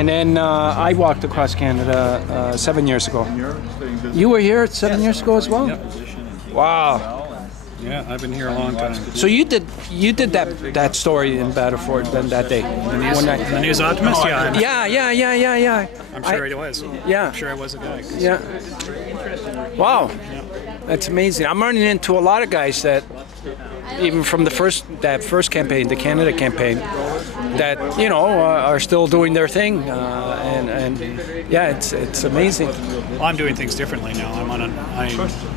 And then I walked across Canada 7 years ago. You were here 7 years ago as well? Wow. Yeah, I've been here a long time. So you did that story in Battleford then that day? The News Optimist? Yeah. I'm sure it was. Yeah. I'm sure I was a guy. Yeah. Wow. That's amazing. I'm running into a lot of guys that, even from the first campaign, the Canada campaign, that are still doing their thing, and yeah, it's amazing. Well, I'm doing things differently now.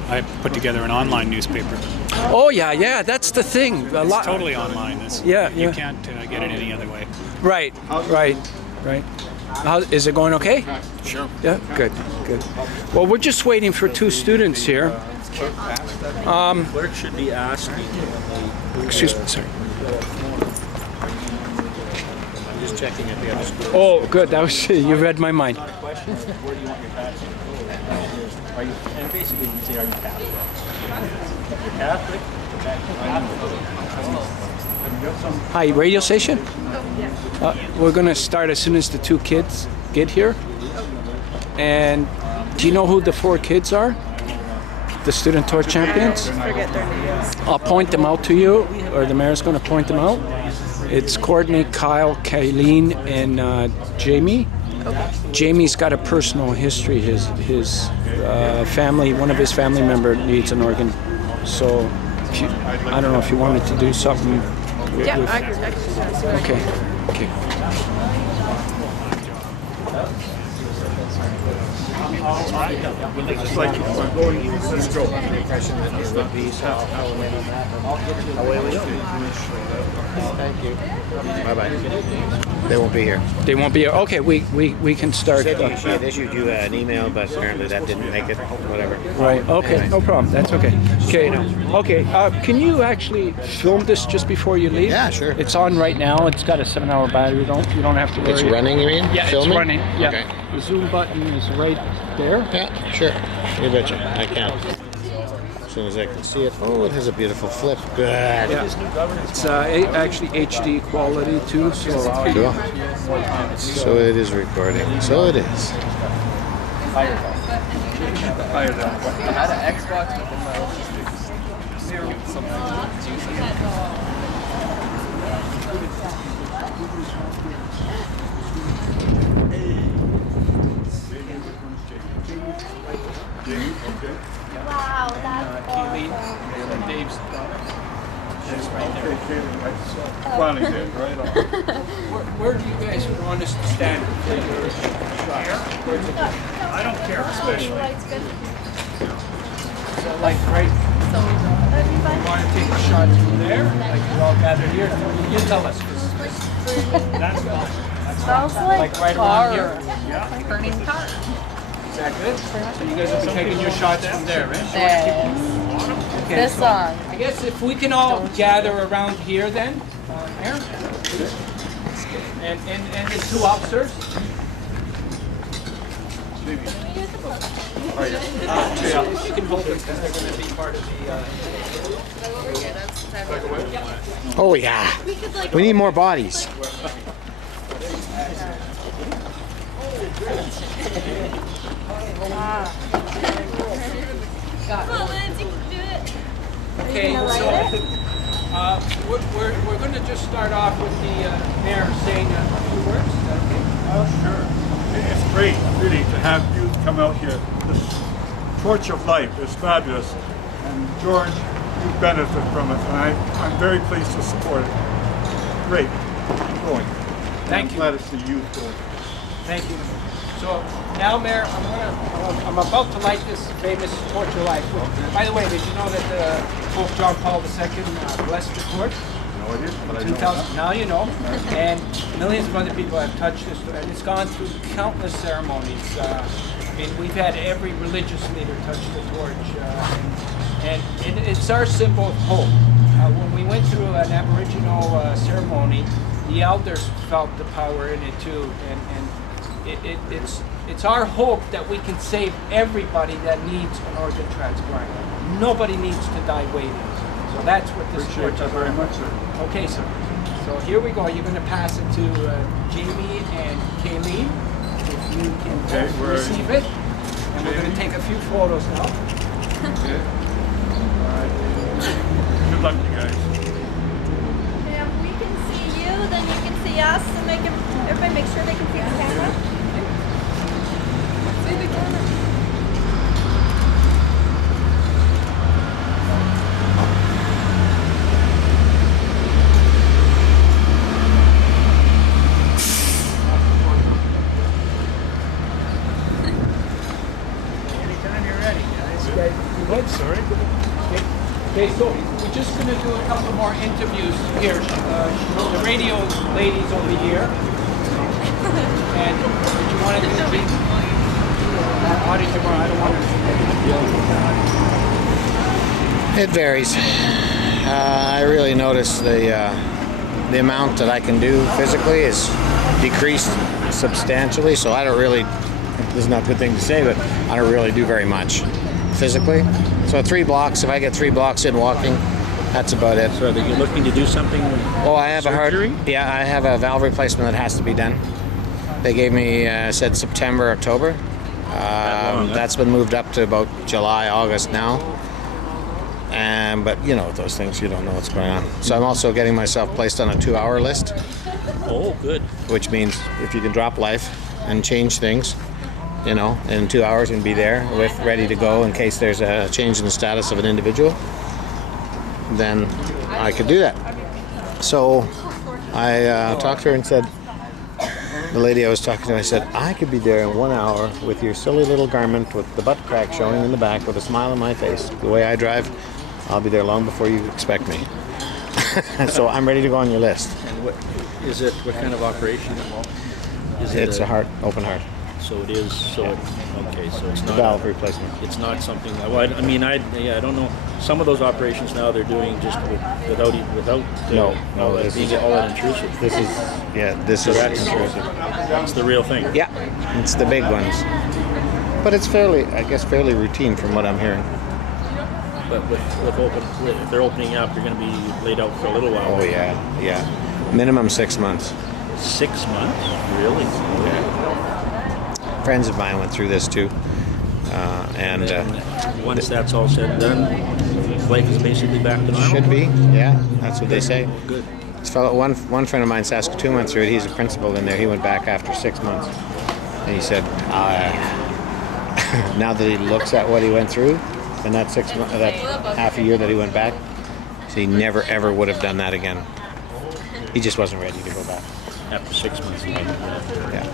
I put together an online newspaper. Oh yeah, that's the thing. It's totally online. You can't get it any other way. Right. How is it going? Okay. Sure. Yeah. Good. Well, we're just waiting for two students here. Clerk should be asking. Excuse me, sorry. I'm just checking if the other school. Oh, good. That was you read my mind. Question: where do you want your tax? Are you? And basically, you say, are you Catholic? You're Catholic. Hi, radio station. We're gonna start as soon as the two kids get here. And do you know who the four kids are? The Student Torch Champions? Forget their names. I'll point them out to you, or the mayor's going to point them out. It's Courtney, Kyle, Kayleen, and Jamie. Okay. Jamie's got a personal history. His family, one of his family members needs an organ. So I don't know if you wanted to do something. Yeah, I can. Okay. Just like I'm going to stroke. The impression that it would be so. Thank you. Bye-bye. They won't be here. They won't be here. Okay, we can start. She had issued you an email, but apparently that didn't make it. Whatever. Right. Okay. No problem. That's okay. Okay. Can you actually film this just before you leave? Yeah, sure. It's on right now. It's got a 7-hour battery. You don't have to worry. It's running, you mean? Yeah, Filming? it's running. Yeah. Okay. The zoom button is right there. Yeah, sure. You betcha. I can. As soon as I can see it. Oh, it has a beautiful flip. Good. Yeah. It's actually HD quality too. So. Cool. So it is recording. So it is. I had an Xbox, but then my old something. Wow, that's Kayleen awesome. and Dave's daughter. That's right there. Finally did, right on. Where do you guys want us to stand for your shots? I don't care especially. So like right, you want to take a shot from there? Like we're all gathered here? You tell us. Smells like Right around here? tar. Burning tar. Is that good? So you guys will be taking your shots from there, right? Yes. Okay, This so song. I guess if we can all gather around here then, here. And the two officers. You can hold them because they're going to be part of the... Oh, yeah. We need more bodies. Okay, so we're going to just start off with the mayor saying a few words. Is that okay? Oh, sure. It's great, really, to have youth come out here. This torch of life is fabulous, and George, you benefit from it, and I'm very pleased to support it. Great. Keep going. Thank you. I'm glad to see youth going. Thank you. So now, Mayor, I'm about to light this famous torch of life. By the way, did you know that Pope John Paul II blessed the torch? No, I didn't, but I know 2000. Now you know. And millions of other people have touched this, and it's gone through countless ceremonies. And we've had every religious leader touch the torch, and it's our symbol of hope. When we went through an Aboriginal ceremony, the elders felt the power in it too, and it's our hope that we can save everybody that needs an organ transplant. Nobody needs to die waiting. So that's what this Appreciate torch that is very about. much, sir. Okay, sir. So here we go. You're going to pass it to Jamie and Kayleen. If you can receive it. And we're going to take a few photos now. Okay. All right. Good luck, you guys. If we can see you, then you can see us, and everybody make sure they can see the camera. See the camera. Anytime you're ready, guys. Good, sorry. Okay, so we're just going to do a couple more interviews here. The radio ladies over here. And did you want to do the audience tomorrow? I don't want to. It varies. I really notice the amount that I can do physically is decreased substantially, so I don't really, this is not a good thing to say, but I don't really do very much physically. So 3 blocks, if I get 3 blocks in walking, that's about it. So are you looking to do something? Oh, I have surgery? I have a valve replacement that has to be done. They gave me, said September, October. That's been moved up to about July, August now. But you know, with those things, you don't know what's going on. So I'm also getting myself placed on a 2-hour list. Oh, good. Which means if you can drop life and change things, you know, in 2 hours and be there with ready to go in case there's a change in the status of an individual, then I could do that. So I talked to her and said, the lady I was talking to, I said, I could be there in 1 hour with your silly little garment with the butt crack showing in the back with a smile on my face. The way I drive, I'll be there long before you expect me. So I'm ready to go on your list. And what is it? What kind of operation? Is It's a heart, open heart. So it is. So okay. So it's not Valve replacement. It's not something. Well, I mean, I don't know. Some of those operations now they're doing just without No, this this being all that intrusive. This is That's intrusive. That's the real thing. Yeah, it's the big ones. But it's fairly routine from what I'm hearing. But if they're opening up, you're going to be laid out for a little while. Oh yeah. Minimum 6 months. 6 months? Really? Yeah. Friends of mine went through this too. And once that's all said and done, life is basically back to normal? should be, yeah, that's what they say. Good. This fellow, one friend of mine, Saskatoon, went through it. He's a principal in there. He went back after 6 months. And he said, now that he looks at what he went through, and that half a year that he went back, so he never ever would have done that again. He just wasn't ready to go back. After 6 months, right? Yeah.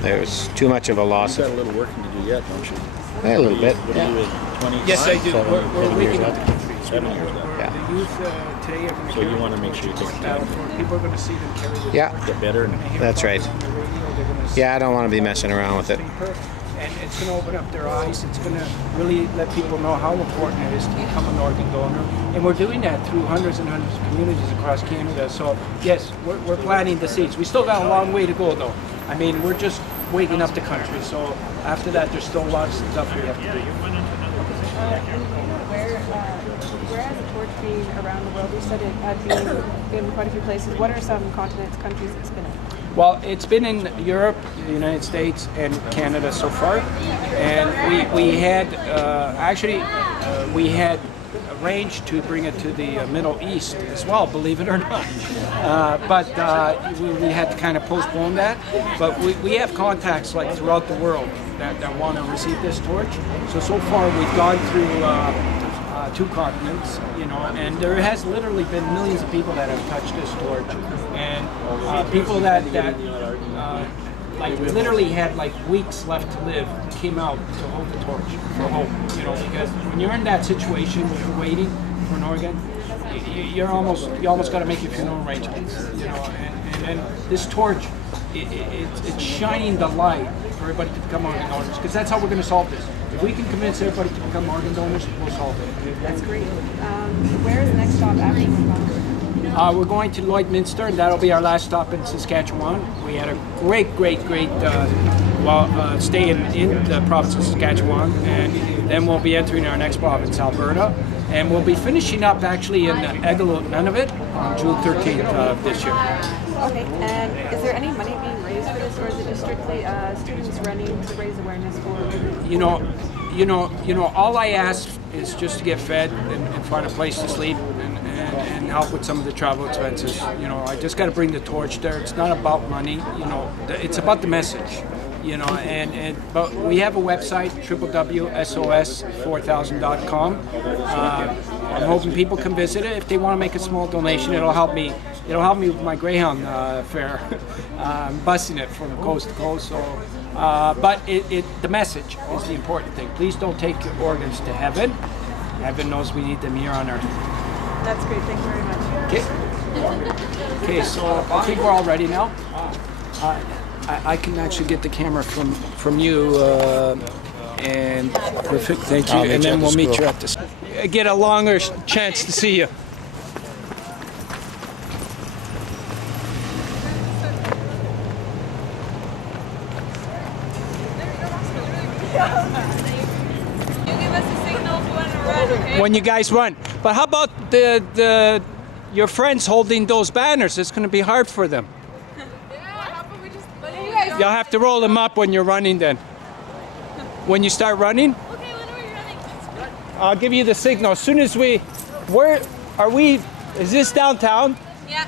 There was too much of a loss. You've got a little working to do yet, don't you? A little bit. What are you at, 25? Yes, I do. We're 7 waking years up left. the country. 7 years left. Yeah. The youth today are going to So you want to make sure you take the time Battleford. People are going to see them carry the Yeah, get better. And that's right. on the radio. They're going to Yeah, I don't want to be messing around with it. and it's going to open up their eyes. It's going to really let people know how important it is to become an organ donor. And we're doing that through hundreds and hundreds of communities across Canada. So yes, we're planting the seeds. We still got a long way to go though. I mean, we're just waking up the country. So after that, there's still lots of stuff we have to do. Where has the torch been around the world? You said it had been in quite a few places. What are some continents, countries it's been in? Well, it's been in Europe, the United States, and Canada so far. And we had arranged to bring it to the Middle East as well, believe it or not. But we had to kind of postpone that. But we have contacts like throughout the world that want to receive this torch. So far we've gone through 2 continents, you know, and there has literally been millions of people that have touched this torch, and people that like literally had like weeks left to live came out to hold the torch for hope, you know, because when you're in that situation where you're waiting for an organ, you almost got to make your funeral arrangements, you know, and then this torch, it's shining the light for everybody to become organ donors, because that's how we're going to solve this. If we can convince everybody to become organ donors, we'll solve it. That's great. Where is the next stop after We're going to Lloydminster, and that'll be our last stop in Saskatchewan. We had a great stay in the province of Saskatchewan, and then we'll be entering our next province, Alberta, and we'll be finishing up actually in Nunavut on June 13th of this year. Okay, and is there any money being raised for this, or is it just strictly students running to raise awareness for? All I ask is just to get fed and find a place to sleep and help with some of the travel expenses. I just got to bring the torch there. It's not about money. It's about the message. But we have a website, www.SOS4000.com. I'm hoping people can visit it. If they want to make a small donation, it'll help me. It'll help me with my Greyhound fare. I'm busing it from coast to coast. So, but the message is the important thing. Please don't take your organs to heaven. Heaven knows we need them here on earth. That's great. Thank you very much. Okay. So I think we're all ready now. I can actually get the camera from you, and perfect, thank you. And then we'll meet you at this. Get a longer chance to see you. You give us a signal if you want to run, okay? When you guys run. But how about your friends holding those banners? It's going to be hard for them. You'll have to roll them up when you're running then. When you start running? Okay, when are we running? I'll give you the signal. As soon as where are we? Is this downtown? Yeah.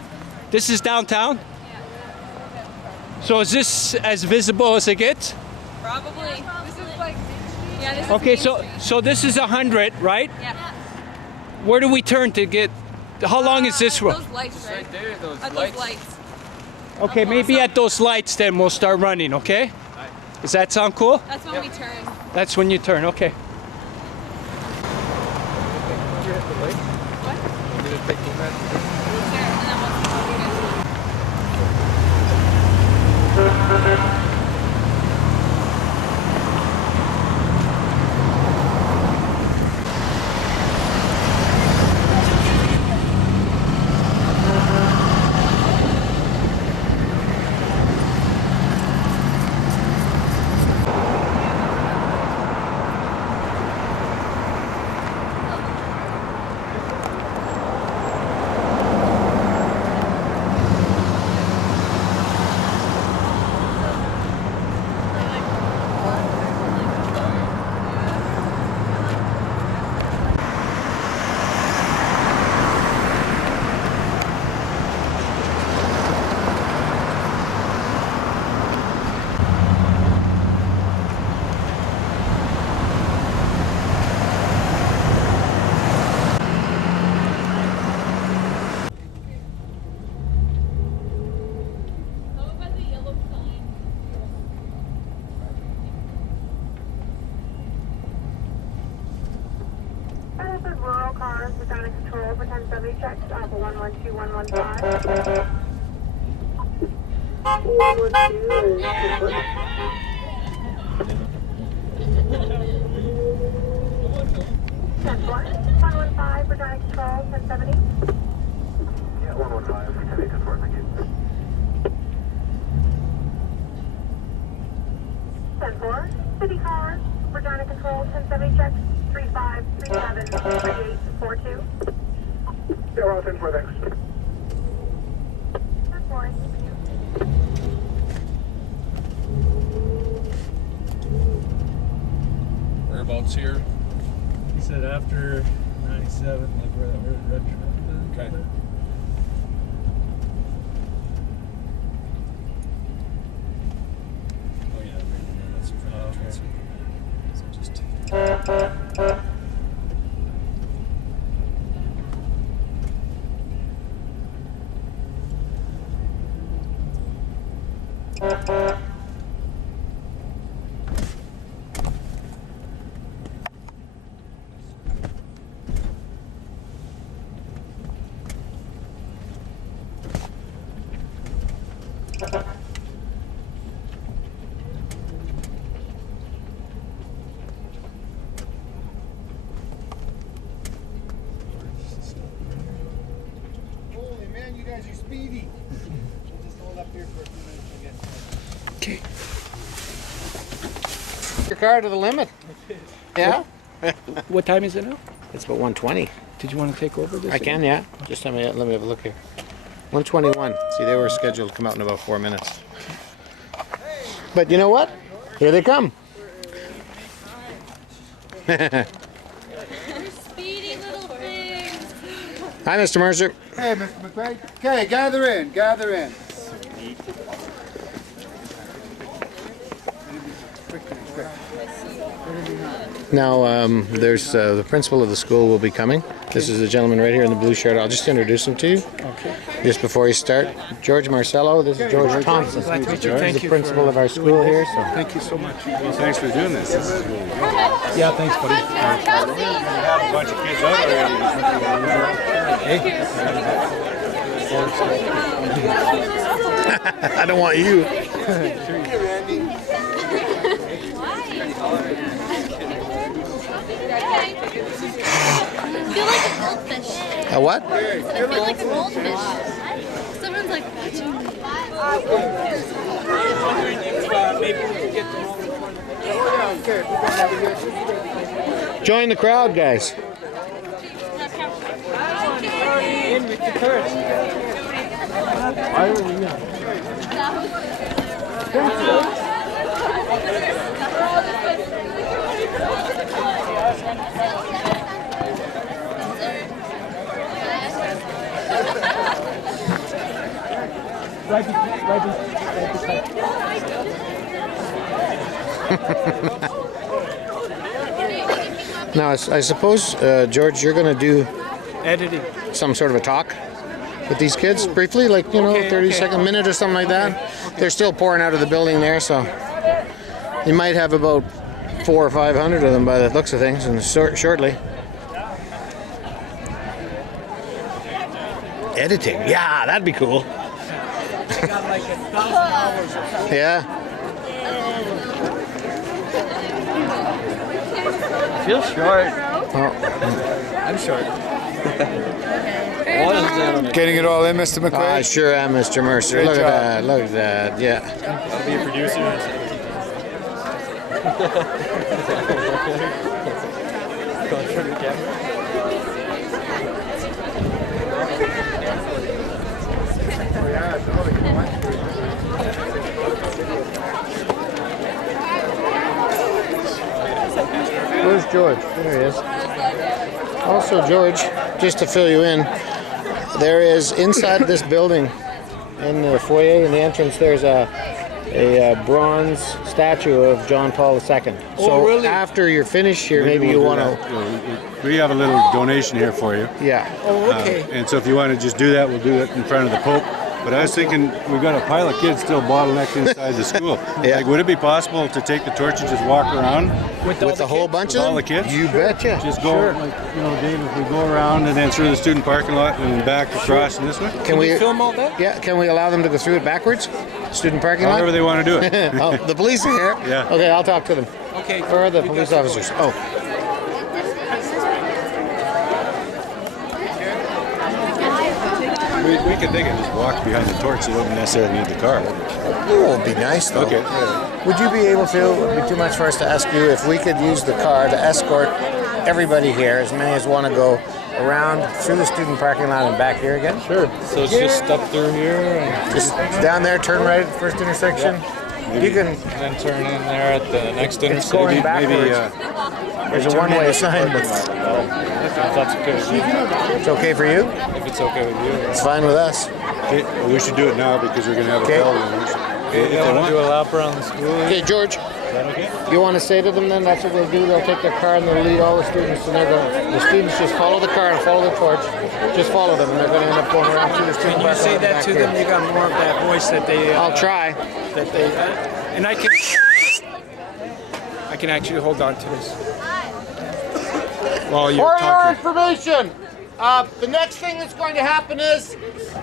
This is downtown? Yeah. So is this as visible as it gets? Probably. This is like yeah, this Okay, is Main Street. so this is 100, right? Yeah. Where do we turn to get, how long is this road? Those lights right there, those lights. Okay, maybe at those lights then we'll start running, okay? Does that sound cool? That's when we turn. That's when you turn, okay. Battleford rural cars with down control for 1070 checks, Alpha 112115. 112 10-4, 115 for down control, 1070. Yeah, 115, we can make this work, thank you. 10-4, city cars for down control, 1070 checks, 35, 37, 38, 42. Yeah, we're on 10-4, thanks. 10-4, thank you. Whereabouts here? He said after 97, like where that red truck is. Okay. Oh yeah, right there. That's a front entrance. So just Holy man, you guys are speedy. Just hold up here for a few minutes again. Okay. Your car to the limit. Yeah? What time is it now? It's about 120. Did you want to take over this? I can, yeah. Just let me have a look here. 121. See, they were scheduled to come out in about 4 minutes. But you know what? Here they come. Speedy little things. Hi, Mr. Mercer. Hey, Mr. McRae. Okay, gather in, gather in. Now, there's the principal of the school will be coming. This is the gentleman right here in the blue shirt. I'll just introduce him to you. Okay. Just before you start, George Marcello. This is George Thompson. Glad to meet you. He's Thank the you principal for of our school here. So. Thank you so much. Well, thanks for doing this. This is really good. Yeah, thanks, buddy. We have a bunch of kids out already. I don't want you. I feel like a goldfish. A what? I feel like a goldfish. Someone's like watching me. Maybe we can get them all. Join the crowd, guys. In with the curse. Now, I suppose, George, you're going to do Editing. some sort of a talk with these kids briefly, like, you know, Okay, 30-second minute or something like that. They're still pouring out of the building there, so you might have about 400 or 500 of them by the looks of things, and shortly. Editing, yeah, that'd be cool. Got like 1,000 hours or something. Yeah. Feel short. Oh. I'm short. Getting it all in, Mr. McRae? I sure am, Mr. Mercer. Great Look job. at that. Look at that. Yeah. I'll be a producer. Where's George? There he is. Also, George, just to fill you in, there is inside this building, in the foyer, in the entrance, there's a bronze statue of John Paul II. So really? after you're finished here, maybe you want to. We have a little donation here for you. Yeah. Oh, okay. And so if you want to just do that, we'll do it in front of the Pope. But I was thinking, we've got a pile of kids still bottlenecked inside the school. Yeah. Like, would it be possible to take the torch and just walk around With the whole bunch of with them? all the kids? You betcha. Just go, like, you know, Dave, if we go around and then through the student parking lot and back across and this way? Can we film all that? Yeah, can we allow them to go through it backwards? Student parking lot? However they want to do it. Oh, the police are here? Yeah. Okay, I'll talk to them. Okay. Where are the we police got- officers? Oh. We could they can just walk behind the torch, so they wouldn't necessarily need the car. Oh, it'd be nice though. Okay. Would you be able to, it would be too much for us to ask you if we could use the car to escort everybody here, as many as want to go around through the student parking lot and back here again? Sure. So it's just up through here and Just down there, turn right at the first intersection. You can, then turn in there at the next it's going intersection. backwards. There's a one-way sign, but If that's okay with you. it's okay for you? If it's okay with you. It's fine with us. Okay, well, we should do it now because we're going to have Okay. a bell. You want to do a lap around the school? Okay, George. You want to say to them then, that's what we'll do, they'll take their car and they'll lead all the students, and they're going, the students just follow the car and follow the torch, just follow them, and they're going to end up going around through the student When you parking say lot that back to here. them, they got more of that voice that they. I'll try. That they. And I can actually hold on to this. While you're For your talking. information, the next thing that's going to happen is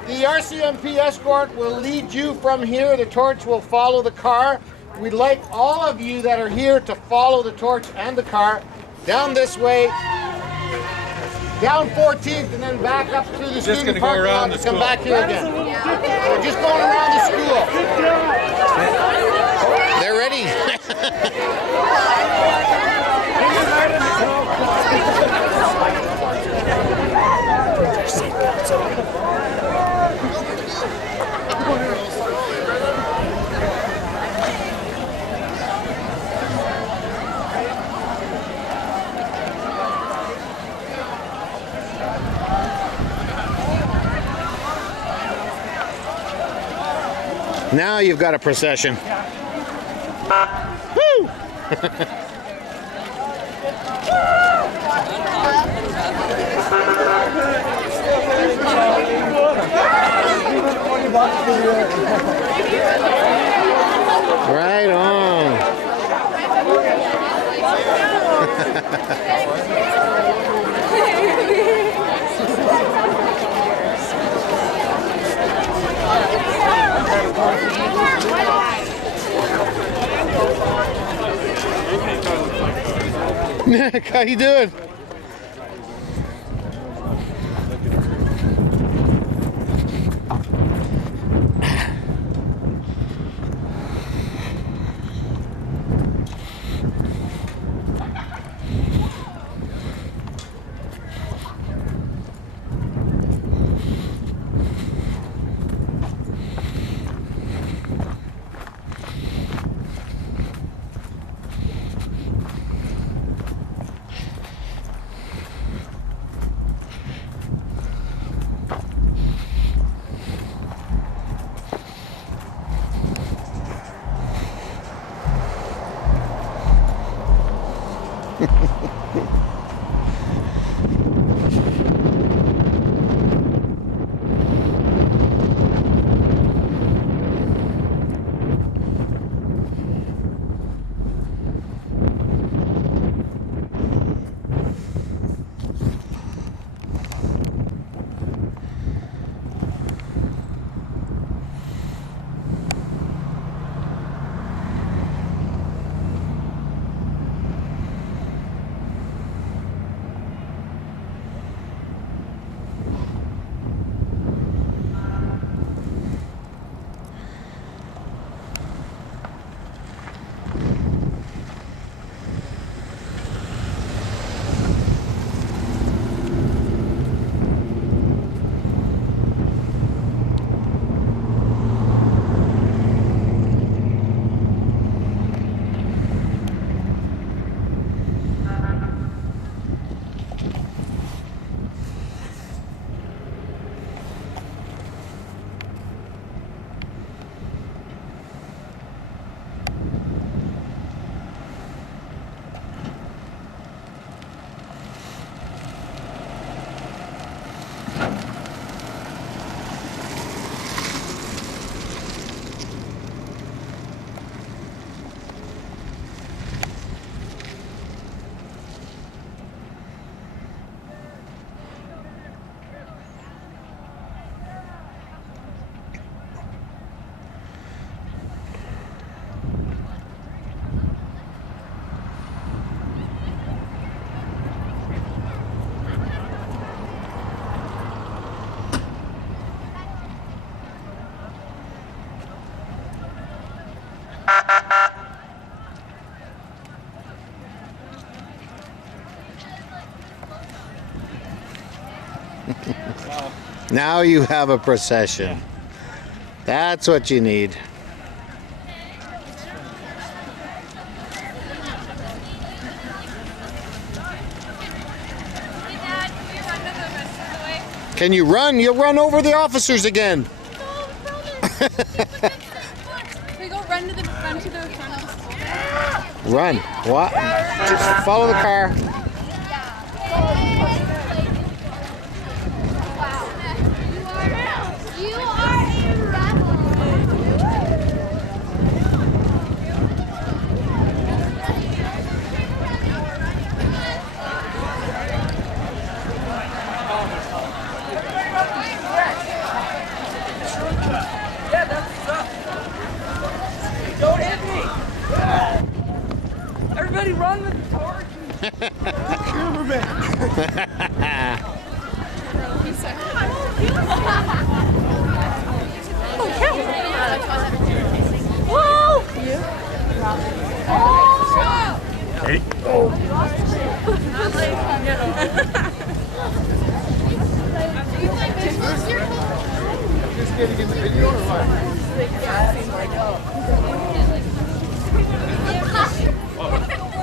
the RCMP escort will lead you from here. The torch will follow the car. We'd like all of you that are here to follow the torch and the car down this way, down 14th, and then back up through the student gonna go parking around lot the to come school. back here again. We're just going around the school. They're ready. Now you've got a procession. Woo! Right on. Nick, how you doing? Now you have a procession. That's what you need. Can you run? You'll run over the officers again. Can we go run to the tunnel? Run. What? Just follow the car. You are a rebel. Yeah, that's up. Don't hit me. Everybody run with the torch. Cameraman. Whoa! Hey. Just getting in the video or what?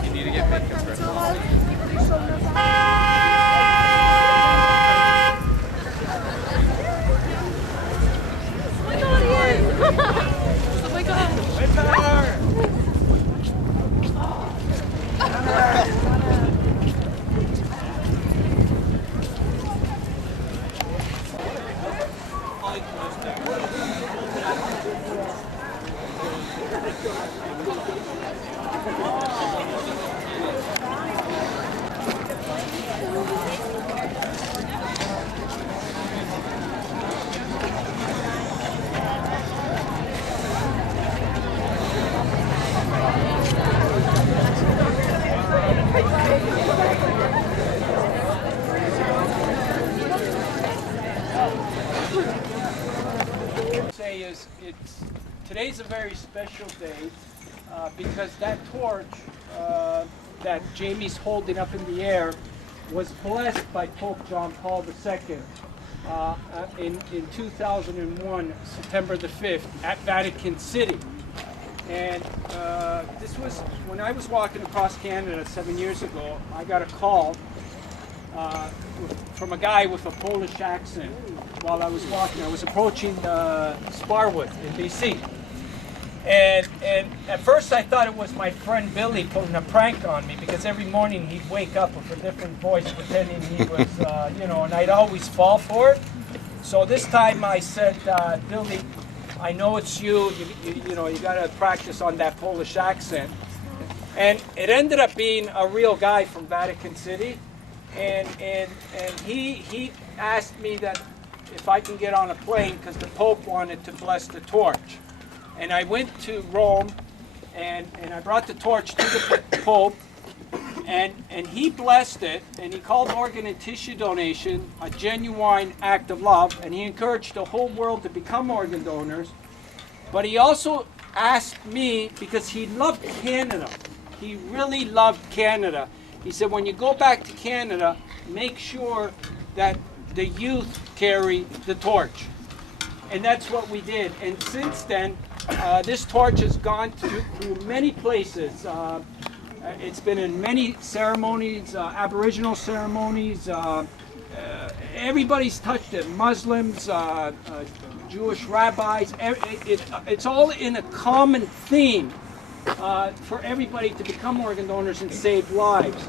You need to get makeup first. Oh my God, he is. today's a very special day because that torch that Jamie's holding up in the air was blessed by Pope John Paul II in 2001, September the 5th, at Vatican City. And this was, when I was walking across Canada 7 years ago, I got a call from a guy with a Polish accent while I was walking. I was approaching Sparwood in BC. And at first I thought it was my friend Billy putting a prank on me, because every morning he'd wake up with a different voice pretending he was, you know, and I'd always fall for it. So this time I said, Billy, I know it's you. You know, you got to practice on that Polish accent. And it ended up being a real guy from Vatican City. And he asked me that if I can get on a plane because the Pope wanted to bless the torch. And I went to Rome and I brought the torch to the Pope, and he blessed it, and he called organ and tissue donation a genuine act of love, and he encouraged the whole world to become organ donors. But he also asked me, because he loved Canada, he really loved Canada. He said, when you go back to Canada, make sure that the youth carry the torch. And that's what we did. And since then, this torch has gone through many places. It's been in many ceremonies, Aboriginal ceremonies. Everybody's touched it. Muslims, Jewish rabbis. It's all in a common theme for everybody to become organ donors and save lives.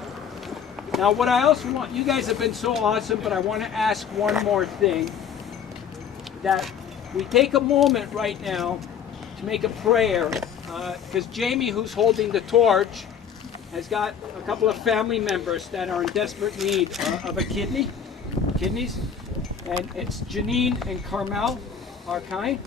Now, what I also want, you guys have been so awesome, but I want to ask one more thing. That we take a moment right now to make a prayer, because Jamie, who's holding the torch, has got a couple of family members that are in desperate need of a kidneys, and it's Janine and Carmel Arkai.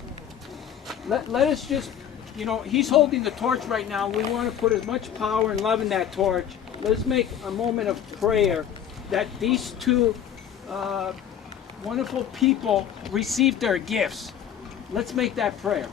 Let us just, you know, he's holding the torch right now. We want to put as much power and love in that torch. Let's make a moment of prayer that these two wonderful people receive their gifts. Let's make that prayer.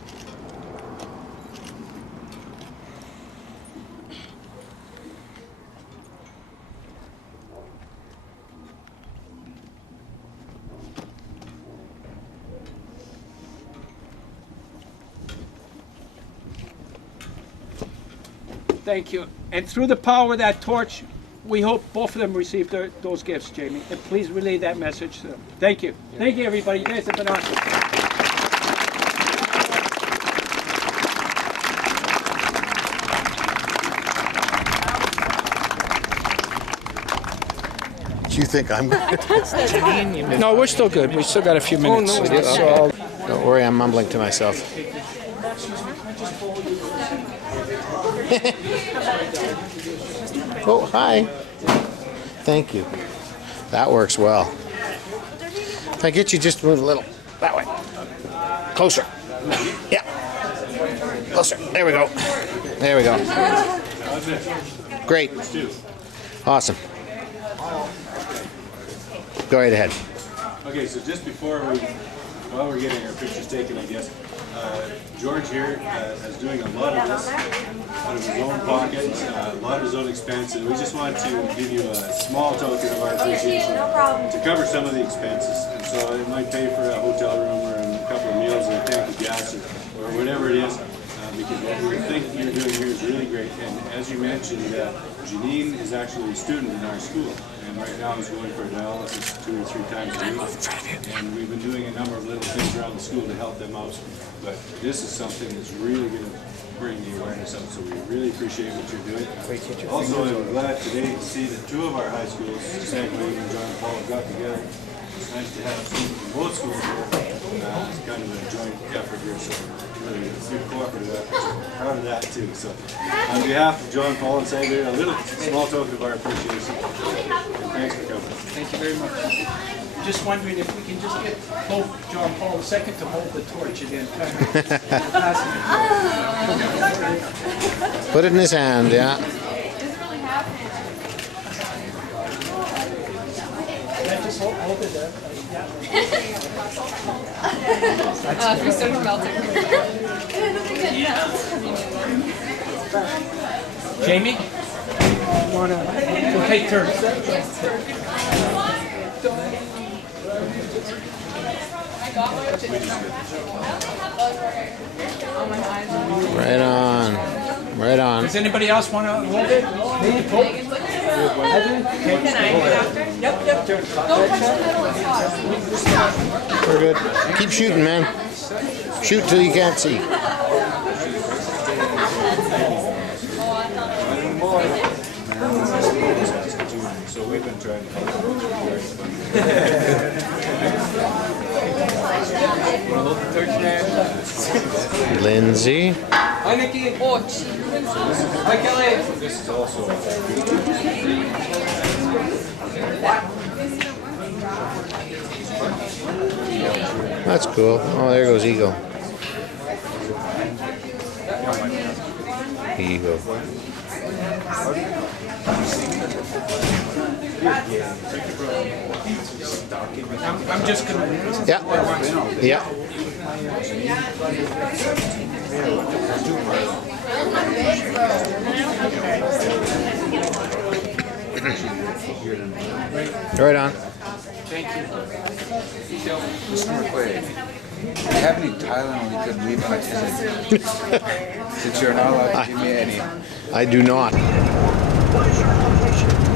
Thank you. And through the power of that torch, we hope both of them receive those gifts, Jamie. And please relay that message to them. Thank you. Thank you, everybody. You guys have been awesome. Do you think I'm going to touch that? No, we're still good. We still got a few minutes. Oh, no, we did. Okay. Don't worry, I'm mumbling to myself. Oh, hi. Thank you. That works well. If I get you just move a little that way. Closer. Yeah. Closer. There we go. There we go. Great. Awesome. Go right ahead. Okay, so just while we're getting our pictures taken, I guess, George here is doing a lot of this out of his own pocket, a lot of his own expense, and we just wanted to give you a small token of our appreciation to cover some of the expenses. And so it might pay for a hotel room or a couple of meals and a tank of gas or whatever it is, because what we think you're doing here is really great. And as you mentioned, Janine is actually a student in our school, and right now he's going for dialysis 2 or 3 times a week. And we've been doing a number of little things around the school to help them out. But this is something that's really going to bring the awareness up, so we really appreciate what you're doing. Also, I'm glad today to see that 2 of our high schools, St. William and John Paul, got together. It's nice to have students from both schools here. It's kind of a joint effort here, so really it's a cooperative effort. So proud of that too. So on behalf of John Paul and Sanger, a little small token of our appreciation. And thanks for coming. Thank you very much. Just wondering if we can just get Pope John Paul II to hold the torch again. Put it in his hand, yeah. That just Kristopher melting. Jamie? We'll take turns. Right on. Right on. Does anybody else want to hold it? Need to pull? We're good. Keep shooting, man. Shoot till you can't see. So we've been trying to Lindsay. This is also That's cool. Oh, there goes Eagle. Eagle. I'm just going to... Yeah. Yeah. Right on. Thank you. Mr. McQuaid, do you have any Tylenol you could leave my tenant? Since you're not allowed to give me any. I do not. What is your location?